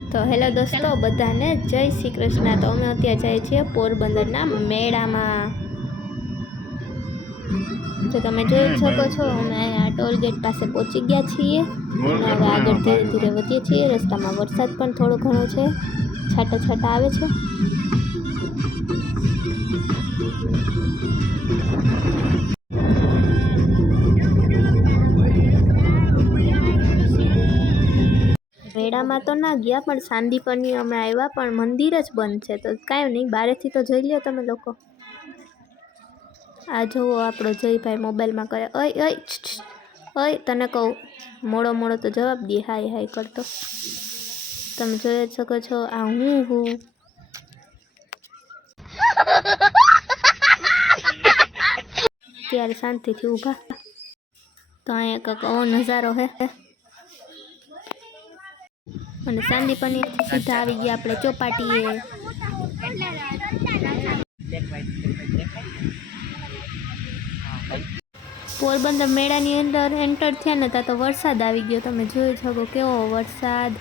તો હેલો દોસ્તો, બધાને જય શ્રી કૃષ્ણ. તો અમે અત્યારે જઈએ છીએ પોરબંદરના મેળામાં. તો તમે જોઈ શકો છો, અમે અહીંયા ટોલ ગેટ પાસે પહોંચી ગયા છીએ. અને હવે આગળ ધીરે ધીરે વધીએ છીએ. રસ્તામાં વરસાદ પણ થોડો ઘણો છે. છાંટા છાંટા આવે છે. મેળામાં તો ના ગયા, પણ સાંદીપની અમે આવ્યા, પણ મંદિર જ બંધ છે. તો કાંઈ નહીં, બારેથી તો જોઈ લ્યો તમે લોકો. આ જુઓ આપણો જયભાઈ મોબાઈલમાં કરે. ઓય ઓય ઓય, તને કહું, મોડો મોડો તો જવાબ દે. હાય હાય, કરતો. તમે જોઈ જ શકો છો, આ હું હું. ત્યારે શાંતિથી ઊભા. તો અહીંયા કંઈક નજારો હે. અને સાંદીપની સીધા આવી ગયા. આપણે ચોપાટીએ. પોરબંદર મેળાની અંદર એન્ટર થયા ને ત્યાં તો વરસાદ આવી ગયો. તમે જોઈ શકો કેવો વરસાદ.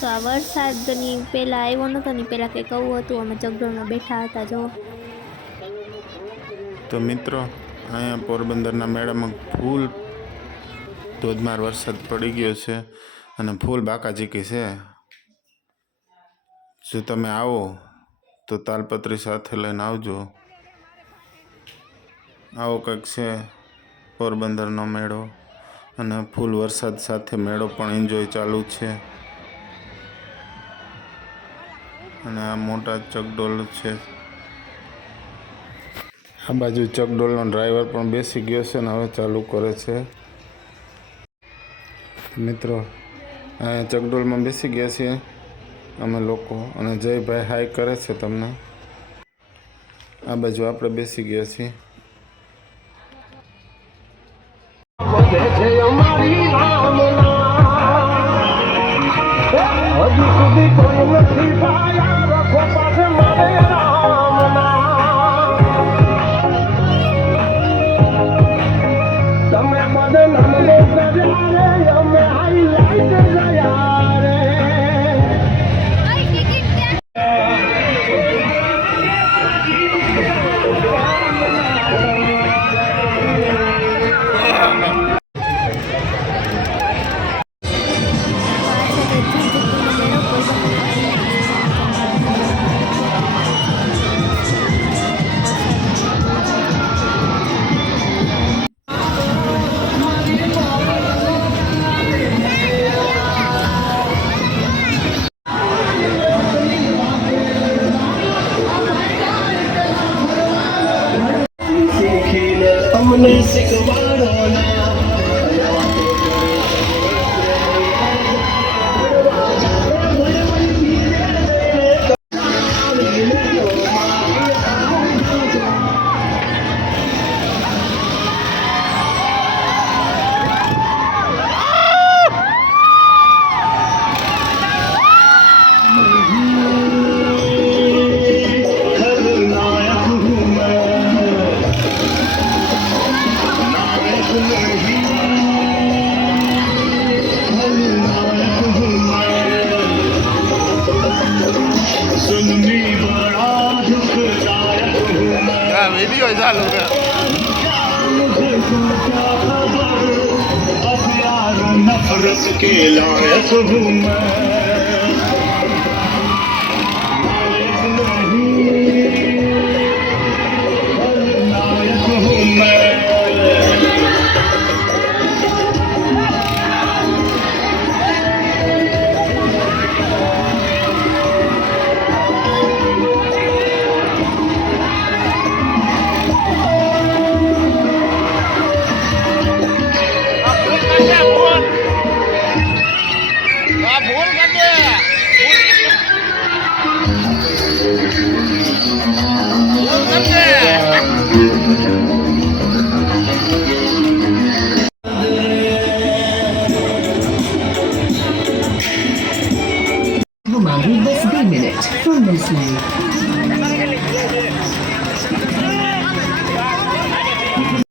તો આ વરસાદની પહેલાં આવ્યો નહોતો ને પહેલાં કંઈક આવું હતું. અમે ચગડોળમાં બેઠા હતા જો તો મિત્રો, અહીંયા પોરબંદરના મેળામાં ફૂલ ધોધમાર વરસાદ પડી ગયો છે અને ફૂલ બાકાચીકી છે. જો તમે આવો તો તાલપત્રી સાથે લઈને આવજો. આવો કંઈક છે પોરબંદરનો મેળો અને ફૂલ વરસાદ સાથે મેળો પણ એન્જોય ચાલુ છે. અને આ મોટા ચકડોલ છે. આ બાજુ ચકડોલનો ડ્રાઈવર પણ બેસી ગયો છે ને હવે ચાલુ કરે છે. મિત્રો ચકડોલમાં બેસી ગયા છીએ અમે લોકો અને જયભાઈ હાઈ કરે છે તમને. આ બાજુ આપણે બેસી ગયા છીએ. હજુ સુધી કોઈ નથી Only six બીજો ચાલુ નફરત કે લાય પ્રભુ મેં Minute from this name.